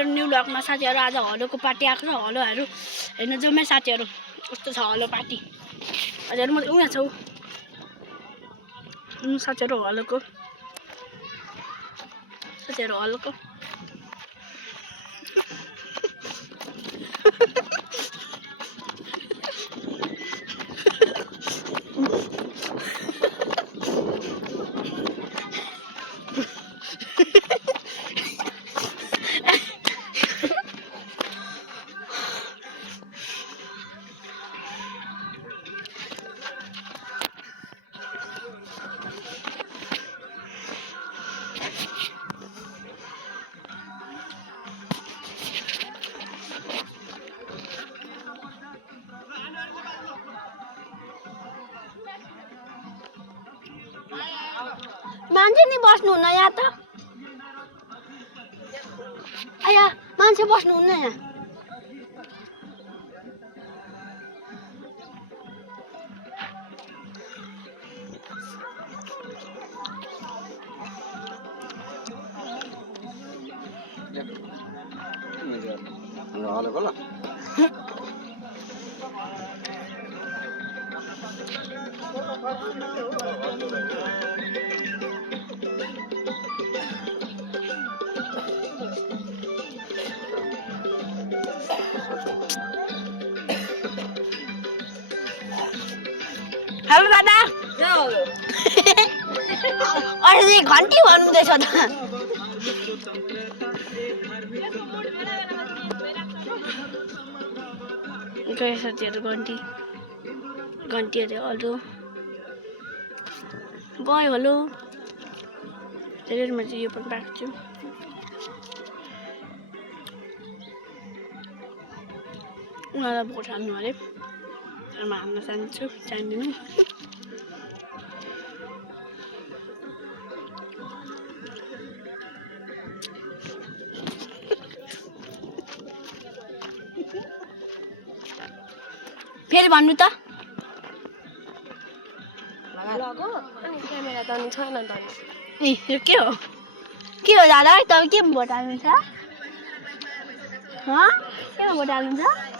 मेरो न्यू ब्लगमा साथीहरु आज हलोको पार्टी आएको छ हलोहरु हेर्न जम्मै साथीहरु कस्तो छ हलो पार्टी हजुर म उहाँ छु साथीहरु हलोको मान्छे नि बस्नु हुन्न यहाँ त आया मान्छे बस्नु हुन्न यहाँ हलो होला हेलो दादा अरे घन्टी भन्नुहुँदैछ त गए साथीहरु घन्टी अरे हेलो गयो हेलो धेरै चाहिँ यो पनि पाएको छु उनीहरूलाई भोट हाल्नु अरे तर म हाल्न चाहन्छु चाहदिनँ फेरि भन्नु त लगाएको अनि क्यामेरा त नि छैन त ए यो के हो दादा तपाईँ के भोट हाल्नुहुन्छ केमा भोट हाल्नुहुन्छ